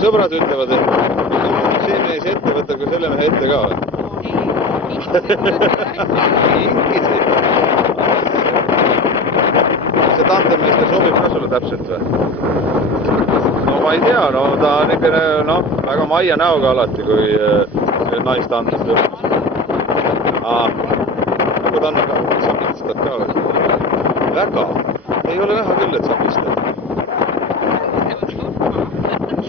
sõbrad ütlevad, et see mees ette võtta, kui selle mehe ette ka või? See tandemeister sobib ka sulle täpselt või? No ma ei tea, no ta on ikka väga Maia näoga alati, kui naist andest lõpuks. Nagu ta annab sabistad ka või? Väga. Ei ole näha küll, et sabistad.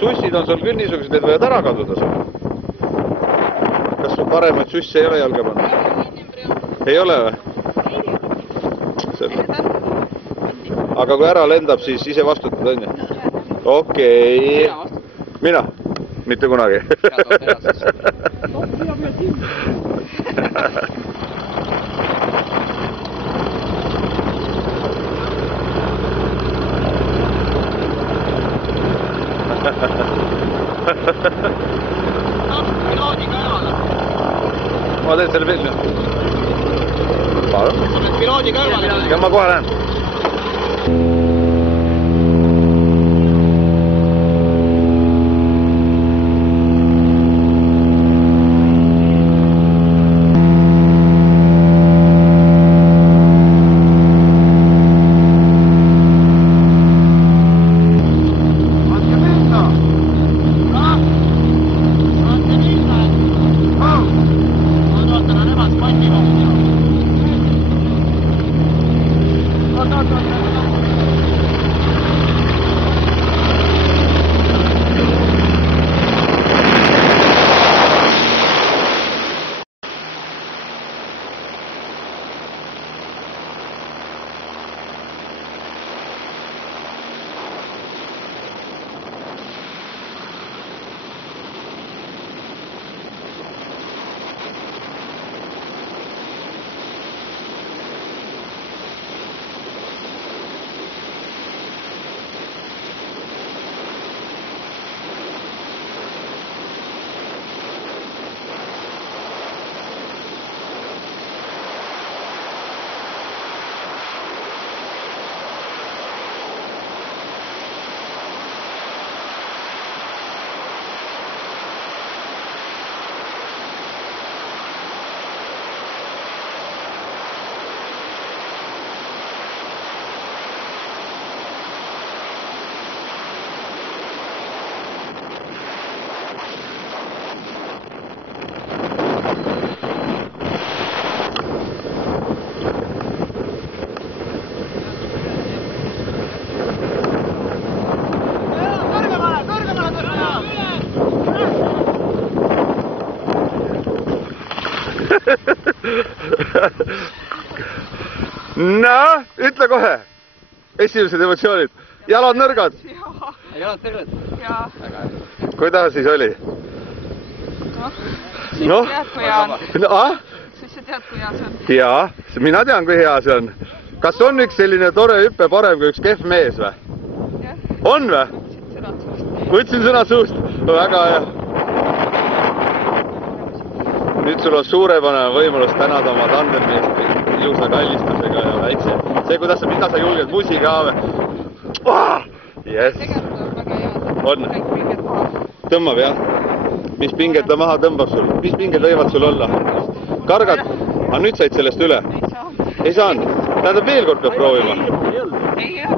Sussid on sul küll niisugused, need võivad ära kaduda sul. Kas sul paremaid susse ei ole jalga panna? Ei ole või? Aga kui ära lendab, siis ise vastutad, on ju? Okei. Mina? Mitte kunagi. Piloodi kõrvale. Ma teen selle pilli. Piloodi kõrvale. Ja ma kohe lähen. No, ütle kohe. Esimesed emotsioonid. Jalad nõrgad? Jalad nõrgad? Jaa. Kuidas siis oli? Noh, tead, kui hea on. Siis sa tead, kui hea see on. Jaa, mina tean, kui hea see on. Kas on üks selline tore hüppe parem kui üks kehv mees või? On või? Võtsin sõnad suust. Väga hea. Nüüd sul on suurepane võimalus tänada oma tandemmeistri ilusa kallistusega ja väikse. See, mida sa julged musi ka või? Yes. Tegelikult on väga hea. On? Tõmbab jah? Mis pinget ta maha tõmbab sul? Mis pinged võivad sul olla? Kargad? Aga nüüd said sellest üle? Ei saanud? Tähendab veel kord peab proovima? Ei, jah.